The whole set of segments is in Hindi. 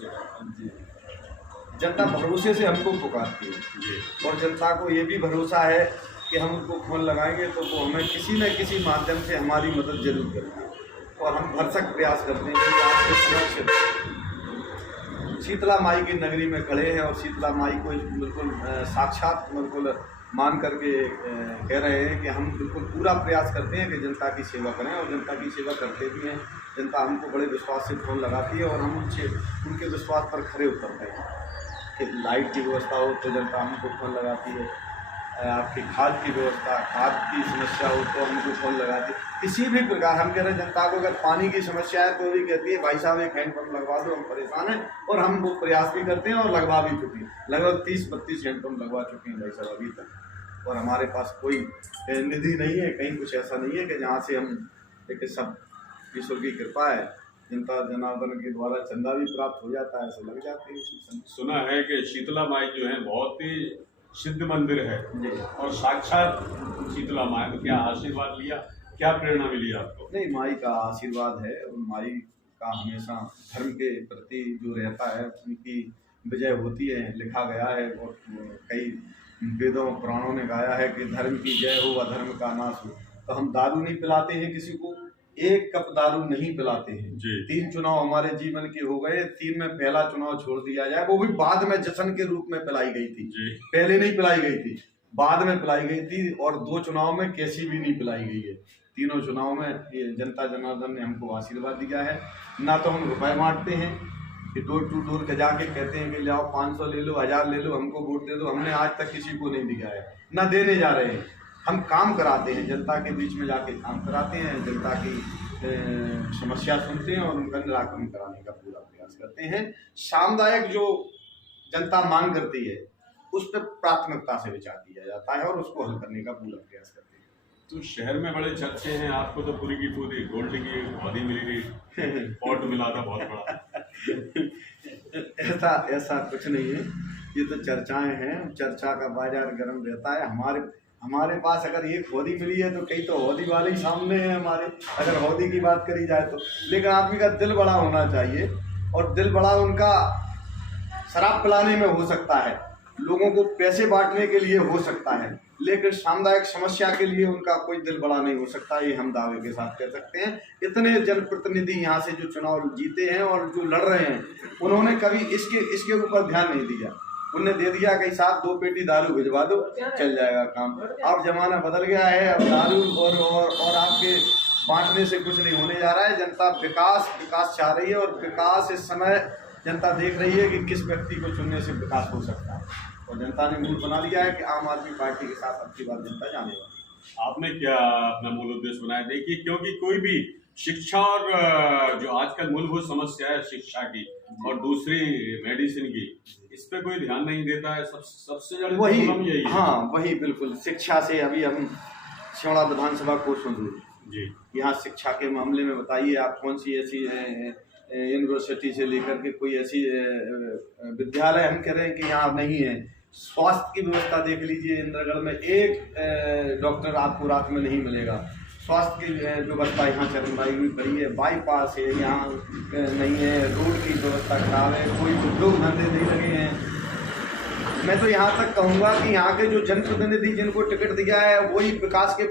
जी। जनता भरोसे से हमको पुकारती है और जनता को ये भी भरोसा है कि हम उनको फोन लगाएंगे तो वो हमें किसी न किसी माध्यम से हमारी मदद जरूर करेंगे और हम भरसक प्रयास करते हैं कि आपके सुरक्षित शीतला माई की नगरी में खड़े हैं और शीतला माई को बिल्कुल साक्षात बिल्कुल मान करके कह रहे हैं कि हम बिल्कुल पूरा प्रयास करते हैं कि जनता की सेवा करें और जनता की सेवा करते भी हैं। जनता हमको बड़े विश्वास से फ़ोन लगाती है और हम उनके विश्वास पर खरे उतरते हैं कि लाइट की व्यवस्था हो तो जनता हमको फ़ोन लगाती है, आपकी खाद की व्यवस्था, खाद की समस्या हो तो हमको फ़ोन लगाती है। किसी भी प्रकार हम कह रहे हैं जनता को अगर पानी की समस्या है तो भी कहती है भाई साहब एक हैंडपम्प लगवा दो, हम परेशान हैं और हम वो प्रयास भी करते हैं और लगवा भी चुके हैं। लगभग 30-32 हैंडपम्प लगवा चुके हैं भाई साहब अभी तक और हमारे पास कोई निधि नहीं है, कहीं कुछ ऐसा नहीं है कि जहाँ से हम देखिए सब ईश्वर की कृपा है, जनता जनार्दन के द्वारा चंदा भी प्राप्त हो जाता है, ऐसे लग जाते हैं। सुना है कि शीतला माई जो है बहुत ही सिद्ध मंदिर है और साक्षात शीतला माई, तो क्या आशीर्वाद लिया, क्या प्रेरणा मिली आपको? नहीं, माई का आशीर्वाद है और माई का हमेशा धर्म के प्रति जो रहता है उनकी विजय होती है। लिखा गया है और कई वेदों पुराणों ने गाया है कि धर्म की जय हो अधर्म का नाश हो। तो हम दारू नहीं पिलाते हैं किसी को, एक कप दारू नहीं पिलाते हैं। 3 चुनाव हमारे जीवन के हो गए, 3 में पहला चुनाव छोड़ दिया जाए, वो भी बाद में जश्न के रूप में पिलाई गई थी, पहले नहीं पिलाई गई थी, बाद में पिलाई गई थी और 2 चुनाव में कैसी भी नहीं पिलाई गई है। तीनों चुनाव में ये जनता जनार्दन ने हमको आशीर्वाद दिया है। ना तो हम रुपए बांटते हैं कि डोर टू डोर के जाके कहते हैं कि ले आओ 500 ले लो, 1000 ले लो, हमको वोट दे दो, हमने आज तक किसी को नहीं दिया है, ना देने जा रहे हैं। हम काम कराते हैं, जनता के बीच में जाके काम कराते हैं, जनता की समस्या सुनते हैं और उनका निराकरण कराने का पूरा प्रयास करते हैं। सामुदायिक जो जनता मांग करती है उस पर प्राथमिकता से विचार किया जाता है और उसको हल करने का पूरा प्रयास करते हैं। तो शहर में बड़े चर्चे हैं, आपको तो पूरी की पूरी गोल्ड की बॉडी मिली थी, पॉट मिला था बहुत बड़ा। ऐसा कुछ नहीं है, ये तो चर्चाएं हैं, चर्चा का बाजार गर्म रहता है। हमारे पास अगर एक हौदी मिली है तो कई तो हौदी वाले ही सामने हैं हमारे, अगर हौदी की बात करी जाए तो। लेकिन आदमी का दिल बड़ा होना चाहिए और दिल बड़ा उनका शराब पिलाने में हो सकता है, लोगों को पैसे बांटने के लिए हो सकता है, लेकिन सामुदायिक समस्या के लिए उनका कोई दिल बड़ा नहीं हो सकता, ये हम दावे के साथ कह सकते हैं। इतने जनप्रतिनिधि यहाँ से जो चुनाव जीते हैं और जो लड़ रहे हैं उन्होंने कभी इसके ऊपर ध्यान नहीं दिया। उनने दे दिया कि साहब 2 पेटी दारू भिजवा दो, चल जाएगा काम। अब जमाना बदल गया है, अब दारू और आपके बांटने से कुछ नहीं होने जा रहा है। जनता विकास चाह रही है और विकास इस समय जनता देख रही है कि किस व्यक्ति को चुनने से विकास हो सकता है और जनता ने मूल बना लिया है कि आम आदमी पार्टी के साथ अब की बात जनता जाने वाली। आपने क्या अपना मूल उद्देश्य बनाया? देखिए, क्योंकि कोई भी शिक्षा और जो आजकल मूलभूत समस्या है शिक्षा की और दूसरी मेडिसिन की, इस पे कोई ध्यान नहीं देता है। सबसे ज्यादा वही, यही है। हाँ वही बिल्कुल। शिक्षा से अभी हम सिवड़ा विधानसभा को सुन जी, यहाँ शिक्षा के मामले में बताइए आप कौन सी ऐसी यूनिवर्सिटी से लेकर के कोई ऐसी विद्यालय हम कह रहे हैं कि यहाँ नहीं है। स्वास्थ्य की व्यवस्था देख लीजिए, इंद्रगढ़ में एक डॉक्टर आपको रात में नहीं मिलेगा। स्वास्थ्य की व्यवस्था यहाँ चरमराई हुई पड़ी है, बाईपास है यहाँ नहीं है, रोड की व्यवस्था खराब है, कोई उद्योग धंधे नहीं लगे हैं। मैं तो यहाँ तक कहूँगा कि यहाँ के जो जनप्रतिनिधि जिनको टिकट दिया है वही विकास के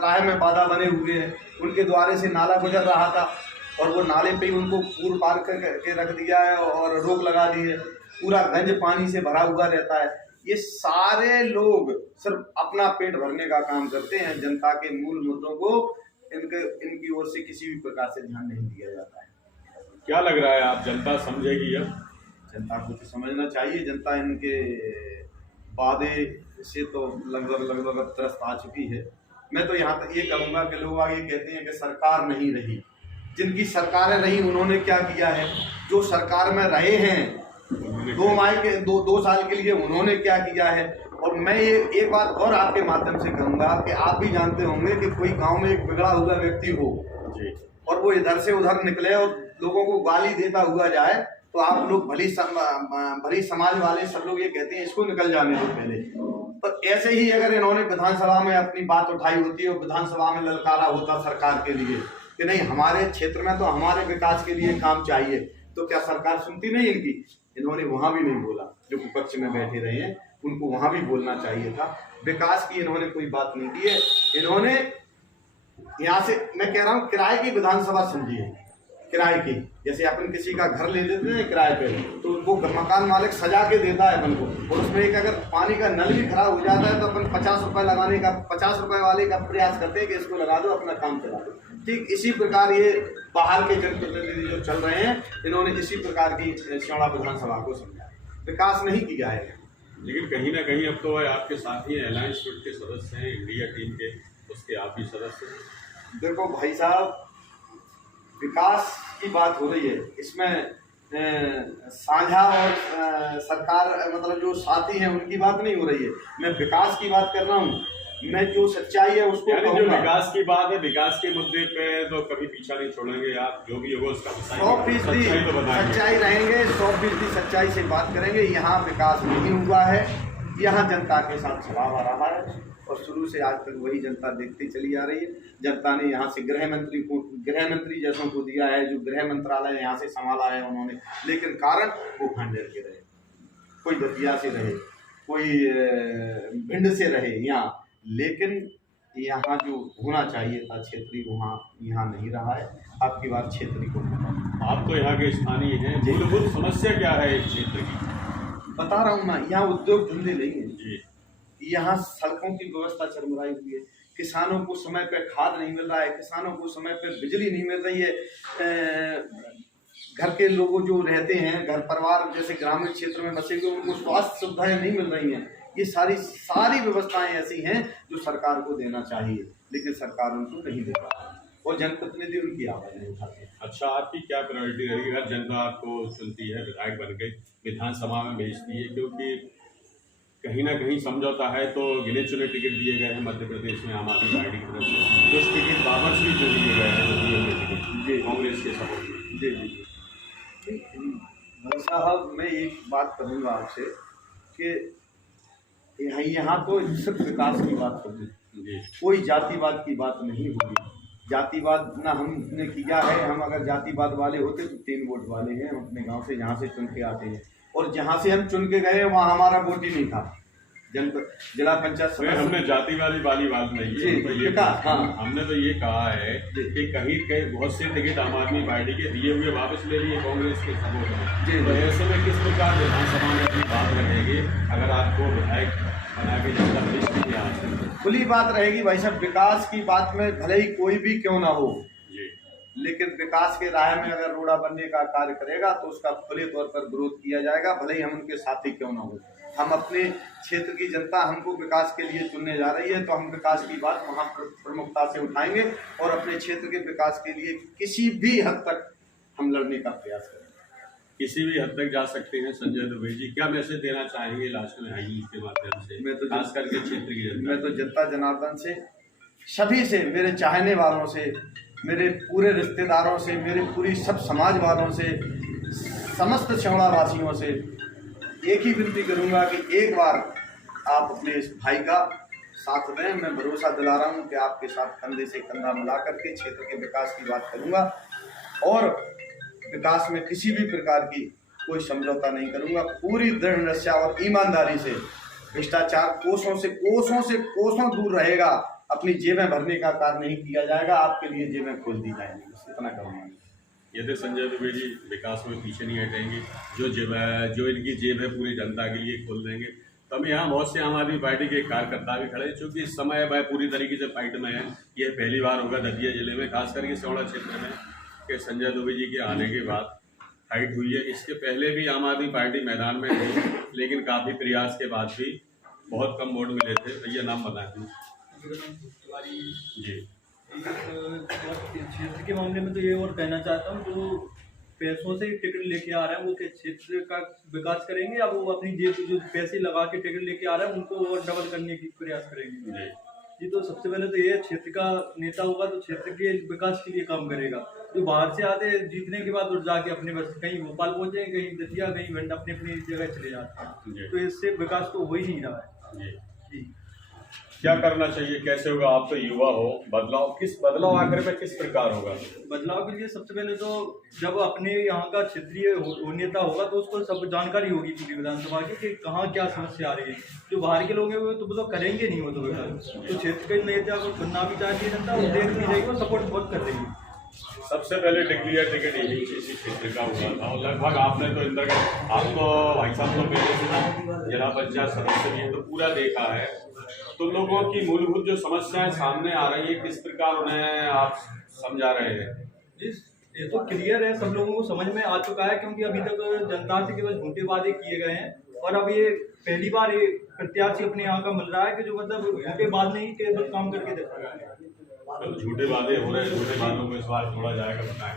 राह में बाधा बने हुए हैं। उनके द्वारे से नाला गुजर रहा था और वो नाले पे ही उनको पूर पार करके रख दिया है और रोक लगा दी है। पूरा गंज पानी से भरा हुआ रहता है। ये सारे लोग सिर्फ अपना पेट भरने का काम करते हैं, जनता के मूल मुद्दों को इनकी ओर से किसी भी प्रकार से ध्यान नहीं दिया जाता है। क्या लग रहा है, आप जनता समझेगी? अब जनता को तो समझना चाहिए, जनता इनके वादे से तो लगभग अब त्रस्त आ चुकी है। मैं तो यहाँ तक ये कहूँगा कि लोग आगे कहते हैं कि सरकार नहीं रही, जिनकी सरकारें रही उन्होंने क्या किया है, जो सरकार में रहे हैं 2 साल के लिए उन्होंने क्या किया है। और मैं ये एक बात और आपके माध्यम से कहूँगा कि आप भी जानते होंगे कि कोई गांव में एक बिगड़ा हुआ व्यक्ति हो और वो इधर से उधर निकले और लोगों को गाली देता हुआ जाए तो आप लोग भली समाज वाले सब लोग ये कहते हैं इसको निकल जाने दो पहले। तो ऐसे ही अगर इन्होंने विधानसभा में अपनी बात उठाई होती और विधानसभा में ललकारा होता सरकार के लिए कि नहीं हमारे क्षेत्र में तो हमारे विकास के लिए काम चाहिए, तो क्या सरकार सुनती नहीं इनकी? इन्होंने वहां भी नहीं बोला, जो विपक्ष में बैठे रहे हैं उनको वहां भी बोलना चाहिए था। विकास की इन्होंने कोई बात नहीं की है। इन्होंने यहाँ से, मैं कह रहा हूँ, किराए की विधानसभा समझिए, किराए की। जैसे अपन किसी का घर ले लेते हैं किराए पे, तो वो मकान मालिक सजा के देता है अपन को, और उसमें एक अगर पानी का नल भी खराब हो जाता है तो अपन 50 रुपये लगाने का, 50 रुपये वाले का प्रयास करते हैं कि इसको लगा दो, अपना काम चला दो। ठीक इसी प्रकार ये बाहर के जनप्रतिनिधि जो चल रहे हैं, इन्होंने इसी प्रकार की सियोड़ा विधानसभा को समझा, विकास नहीं किया है। लेकिन कहीं ना कहीं अब तो आपके साथी अलायंस गुट के सदस्य हैं, इंडिया टीम के, उसके आप भी सदस्य हैं। देखो भाई साहब, विकास की बात हो रही है, इसमें साझा और सरकार, मतलब जो साथी हैं उनकी बात नहीं हो रही है। मैं विकास की बात कर रहा हूँ। मैं जो सच्चाई है उसको जो विकास की बात है, विकास के मुद्दे पे तो कभी पीछा नहीं छोड़ेंगे आप, जो भी होगा उसका 100% सच्चाई रहेंगे, 100% सच्चाई से बात करेंगे। यहाँ विकास नहीं हुआ है, यहाँ जनता के साथ छलावा रहा है, और शुरू से आज तक वही जनता देखती चली आ रही है। जनता ने यहाँ से गृह मंत्री जैसों को दिया है, जो गृह मंत्रालय यहाँ से संभाला है उन्होंने, लेकिन कारण वो खंडेर के रहे, कोई दतिया से रहे, कोई भिंड से रहे यहाँ, लेकिन यहाँ जो होना चाहिए था क्षेत्रीय, वहाँ यहाँ नहीं रहा है। आपकी बात क्षेत्रीय को, आप तो यहाँ के स्थानीय हैं, मूलभूत समस्या क्या है इस क्षेत्र की? बता रहा हूँ ना, यहाँ उद्योग धंधे नहीं है जी, यहाँ सड़कों की व्यवस्था चरमराई हुई है, किसानों को समय पे खाद नहीं मिल रहा है, किसानों को समय पे बिजली नहीं मिल रही है, घर के लोगों जो रहते हैं, घर परिवार जैसे ग्रामीण क्षेत्र में बसे हुए, उनको स्वास्थ्य सुविधाएं नहीं मिल रही हैं। ये सारी व्यवस्थाएं ऐसी हैं जो सरकार को देना चाहिए, लेकिन सरकार उनको नहीं दे पा रही, और जनप्रतिनिधि उनकी आवाज नहीं उठाते। अच्छा, आपकी क्या प्रायोरिटी रहेगी अगर जनता आपको चुनती है, विधायक बन के विधानसभा में भेजती है? क्योंकि कहीं ना कहीं समझौता है, तो गिने चुने टिकट दिए गए हैं मध्य प्रदेश में आम आदमी पार्टी की तरफ से, कुछ टिकट वापस भी जो दिए गए हैं जी कांग्रेस के सपोर्ट में। जी जी भाई साहब, मैं एक बात कहूँगा आपसे कि यहाँ तो सिर्फ विकास की बात होगी, कोई जातिवाद की बात नहीं होगी। जातिवाद ना हमने किया है। हम अगर जातिवाद वाले होते तो 3 वोट वाले हैं, हम अपने गांव से यहाँ से चुन के आते हैं, और जहाँ से हम चुन के गए वहाँ हमारा वोट ही नहीं था। जिला पंचायत सदस्य, हमने जाति वाली बात नहीं है, तो ये हमने तो ये कहा है कि कहीं बहुत से टिकट आम आदमी पार्टी के दिए हुए वापस ले लिए कांग्रेस के सपोर्ट में, तो ऐसे में किस प्रकार विधानसभा में अपनी बात रखेगी अगर आपको विधायक बना के जनता भेजती है? खुली बात रहेगी भाई साहब। विकास की बात में भले ही कोई भी क्यों ना हो, लेकिन विकास के राह में अगर रोड़ा बनने का कार्य करेगा तो उसका खुले तौर पर विरोध किया जाएगा, भले ही हम उनके साथी क्यों ना हो। हम अपने क्षेत्र की जनता हमको विकास के लिए चुनने जा रही है, तो हम विकास की बात वहाँ प्रमुखता से उठाएंगे, और अपने क्षेत्र के विकास के लिए किसी भी हद तक हम लड़ने का प्रयास करेंगे। किसी भी हद तक जा सकते हैं। संजय दुबे जी, क्या मैसेज देना चाहेंगे लास्ट में हाई न्यूज के माध्यम से? मैं तो खास करके क्षेत्र की जनता, मैं तो जनता जनार्दन से, सभी से, मेरे चाहने वालों से, मेरे पूरे रिश्तेदारों से, मेरे पूरी सब समाज वालों से, समस्त सियोड़ा वासियों से एक ही विनती करूंगा कि एक बार आप अपने इस भाई का साथ दें। मैं भरोसा दिला रहा हूं कि आपके साथ कंधे से कंधा मिला करके क्षेत्र के विकास की बात करूंगा, और विकास में किसी भी प्रकार की कोई समझौता नहीं करूंगा। पूरी दृढ़ निश्चय और ईमानदारी से भ्रष्टाचार कोसों दूर रहेगा। अपनी जेबें भरने का कार्य नहीं किया जाएगा, आपके लिए जेबें खोल दी जाएंगी, बस इतना करूँगा। ये तो संजय दुबे जी विकास में पीछे नहीं हटेंगे, जो इनकी जेब है पूरी जनता के लिए खोल देंगे। तो हम यहाँ बहुत से आम आदमी पार्टी के कार्यकर्ता भी खड़े हैं, चूँकि इस समय वह पूरी तरीके से फाइट में है। यह पहली बार होगा दतिया जिले में, खास करके सियोड़ा क्षेत्र में, कि संजय दुबे जी के आने के बाद फाइट हुई है। इसके पहले भी आम आदमी पार्टी मैदान में थी, लेकिन काफ़ी प्रयास के बाद भी बहुत कम वोट मिले थे। भैया नाम बताएं जी। क्षेत्र के मामले में तो ये और कहना चाहता हूँ, जो पैसों से टिकट लेके आ रहे हैं वो क्षेत्र का विकास करेंगे, या वो अपनी जेब जो पैसे लगा के टिकट लेके आ रहे हैं उनको और डबल करने की प्रयास करेंगे? जी, तो सबसे पहले तो ये क्षेत्र का नेता होगा तो क्षेत्र के विकास के लिए काम करेगा। जो बाहर से आते हैं जीतने के बाद और जाके अपने बस कहीं भोपाल पहुँचे, कहीं दतिया, कहीं अपनी अपनी जगह चले जाते हैं, तो इससे विकास तो हो ही नहीं रहा है। जी। क्या करना चाहिए, कैसे होगा? आप तो युवा हो, बदलाव आखिर में किस प्रकार होगा? बदलाव के लिए सबसे पहले तो जब अपने यहाँ का क्षेत्रीय नेता होगा तो उसको सब जानकारी होगी पूरी विधानसभा की कि कहाँ क्या समस्या आ रही है। जो बाहर के लोग हैं वो तो करेंगे नहीं, वो तो बेटा तो क्षेत्र के नेता को चुनना भी चाहती है जनता, वो देख नहीं रहेगी, वो सपोर्ट बहुत कर रही है। सबसे पहले डिक्लेयर टिकट यही किसी क्षेत्र का हुआ था और लगभग आपने तो इंदर आप तो भाई साहब तो पहले से जिला पंचायत सदस्य भी तो पूरा देखा है, तो लोगों की मूलभूत जो समस्याएं सामने आ रही है किस प्रकार उन्हें आप समझा रहे हैं? जी, ये तो क्लियर है, सब लोगों को समझ में आ चुका है, क्योंकि अभी तक जनता से केवल झूठे वादे किए गए हैं और अब ये पहली बार ये प्रत्याशी अपने यहाँ का मिल रहा है कि जो मतलब झूठे बाद नहीं केवल काम करके दिखा रहा है। तो झूठे वादे हो रहे हैं, झूठे वादों को इस बार छोड़ा जाएगा, बताएं।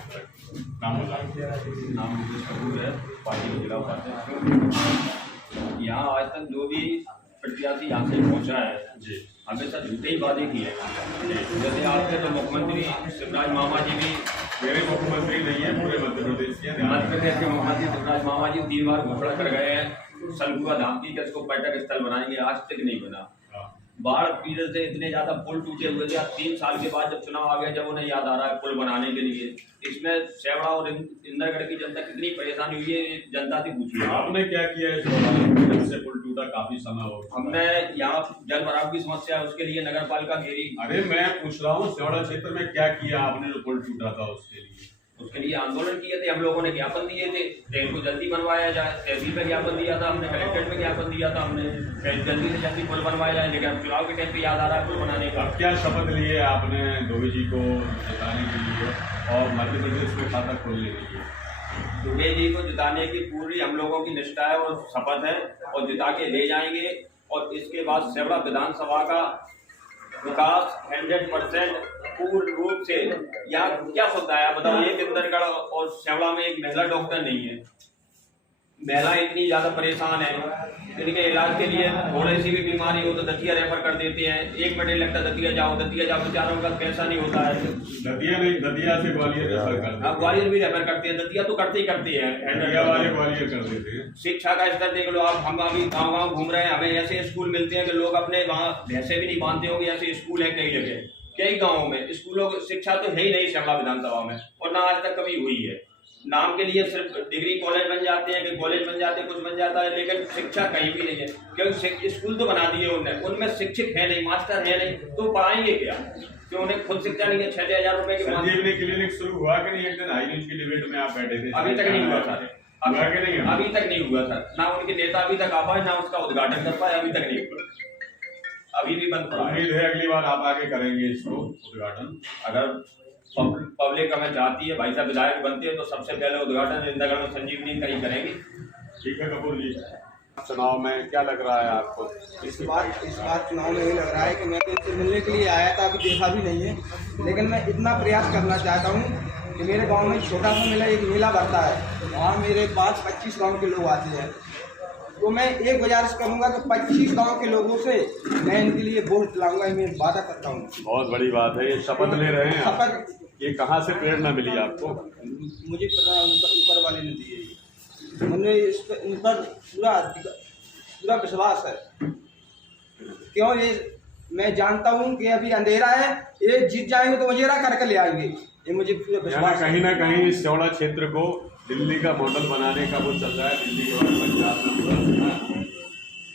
नाम बताएं। नाम मुकेश कपूर है, पार्टी के जिला उपाध्यक्ष। यहाँ आज तक जो भी प्रत्याशी यहाँ से पहुँचा है जी, हमेशा झूठे ही वादे किए हैं। जैसे आपके तो मुख्यमंत्री शिवराज मामा जी भी, मेरे मुख्यमंत्री नहीं है, पूरे मध्य प्रदेश के मध्य प्रदेश के मुख्यमंत्री शिवराज मामा जी 3 बार घोषणा कर गए हैं सलकुआ धाम की, इसको पर्यटक स्थल बनाएंगे, आज तक नहीं बना। बाढ़ पीड़ित से इतने ज्यादा पुल टूटे हुए थे, आज 3 साल के बाद जब चुनाव आ गया, जब उन्हें याद आ रहा है पुल बनाने के लिए। इसमें सेवड़ा और इंदरगढ़ की जनता कितनी परेशानी हुई है, जनता से पूछिए। आपने क्या किया है इस दौरान जब से पुल टूटा? काफी समय हो गया। हमने यहाँ जल भराव की समस्या है, उसके लिए नगर पालिका घेरी। अरे मैं पूछ रहा हूँ सेवड़ा क्षेत्र में क्या किया आपने जो पुल टूटा था उसके लिए आंदोलन किए थे हम लोगों ने, ज्ञापन दिए थे ट्रेन को जल्दी बनवाया जाए, तहसील में ज्ञापन दिया था हमने, कलेक्ट्रेट में ज्ञापन दिया था हमने, जल्दी से जल्दी पुल बनवाया जाए। लेकिन चुनाव के टाइम पे याद आ रहा है पुल बनाने का। क्या शपथ लिए आपने दुबे जी को जिताने के लिए और मध्य प्रदेश में खाता खोलने के लिए? दुबे जी को जिताने की पूरी हम लोगों की निष्ठा है और शपथ है और जिता के ले जाएंगे। और इसके बाद सेवड़ा विधानसभा का विकास 100% पूर्ण रूप से। यहाँ क्या सुविधा है बताओ? एक इंदरगढ़ और सेवड़ा में एक महिला डॉक्टर नहीं है, महिलाएं इतनी ज्यादा परेशान है, इनके इलाज के लिए थोड़ी सी भी बीमारी हो तो दतिया रेफर कर देते हैं, 1 मिनट लगता दतिया जाओ बेचारों का पैसा नहीं होता है। दतिया नहीं, दतिया से ग्वालियर रेफर करते हैं। ग्वालियर भी रेफर करते हैं, दतिया तो करते ही हैं, दतिया वाले ग्वालियर कर देते हैं। शिक्षा का स्तर देख लो आप, हम अभी गाँव घूम रहे हैं, हमें ऐसे स्कूल मिलते हैं कि लोग अपने वहाँ भैंसे भी नहीं मानते होंगे, ऐसे स्कूल है कई जगह, कई गाँवों में स्कूलों शिक्षा तो है ही नहीं सेवड़ा विधानसभा में, और ना आज तक कभी हुई है। नाम के लिए सिर्फ डिग्री कॉलेज बन जाते हैं कि कॉलेज बन जाते हैं, कुछ बन जाता है, लेकिन शिक्षा कहीं भी नहीं है, क्योंकि स्कूल तो बना दिए उनमें शिक्षक है नहीं, मास्टर है नहीं, तो पढ़ाएंगे क्या? क्यों उन्हें खुद शिक्षा नहीं है। 6,000 रुपए की संजीवनी क्लिनिक शुरू हुआ कि नहीं? एक दिन हाई न्यूज की डिबेट में आप बैठे थे, अभी तक नहीं हुआ सर, अभी तक नहीं हुआ सर, ना उनके नेता अभी तक आ पाए, ना उसका उद्घाटन कर पाए, अभी तक नहीं हुआ, अभी भी बंद पड़ा है। उम्मीद है अगली बार आप आगे करेंगे इसको उद्घाटन। अगर पब्लिक हमें चाहती है, भाई साहब विधायक बनते हैं, तो सबसे पहले उद्घाटन इंदरगढ़ में संजीवनी का ही करेंगे। ठीक है कपूर जी, चुनाव में क्या लग रहा है आपको? इस बार चुनाव में ये लग रहा है कि मैं तो इनसे मिलने के लिए आया था, अभी देखा भी नहीं है, लेकिन मैं इतना प्रयास करना चाहता हूँ कि मेरे गांव में छोटा सा एक मेला भरता है, वहाँ मेरे पास 25 गांव के लोग आते हैं, तो मैं एक गुजारिश करूंगा कि 25 गांव के लोगों से मैं इनके लिए वोट दिलाऊंगा, मैं वादा करता हूँ। बहुत बड़ी बात है, ये शपथ ले रहे हैं आप। शपथ ये कहाँ से प्रेरणा मिली आपको? मुझे पता है ऊपर वाले ने दी है, मुझे इस पर इन पर पूरा विश्वास है। क्यों? ये मैं जानता हूँ कि अभी अंधेरा है, ये जीत जाएंगे तो अंधेरा करके ले आएंगे, ये मुझे पूरा विश्वास है। कहीं ना कहीं सेवड़ा क्षेत्र को दिल्ली का मॉडल बनाने का वो चल रहा है, दिल्ली के बाद पंजाब में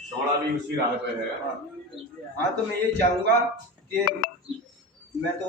सेवड़ा भी उसी राह पे है। हाँ, तो मैं ये चाहूँगा कि मैं तो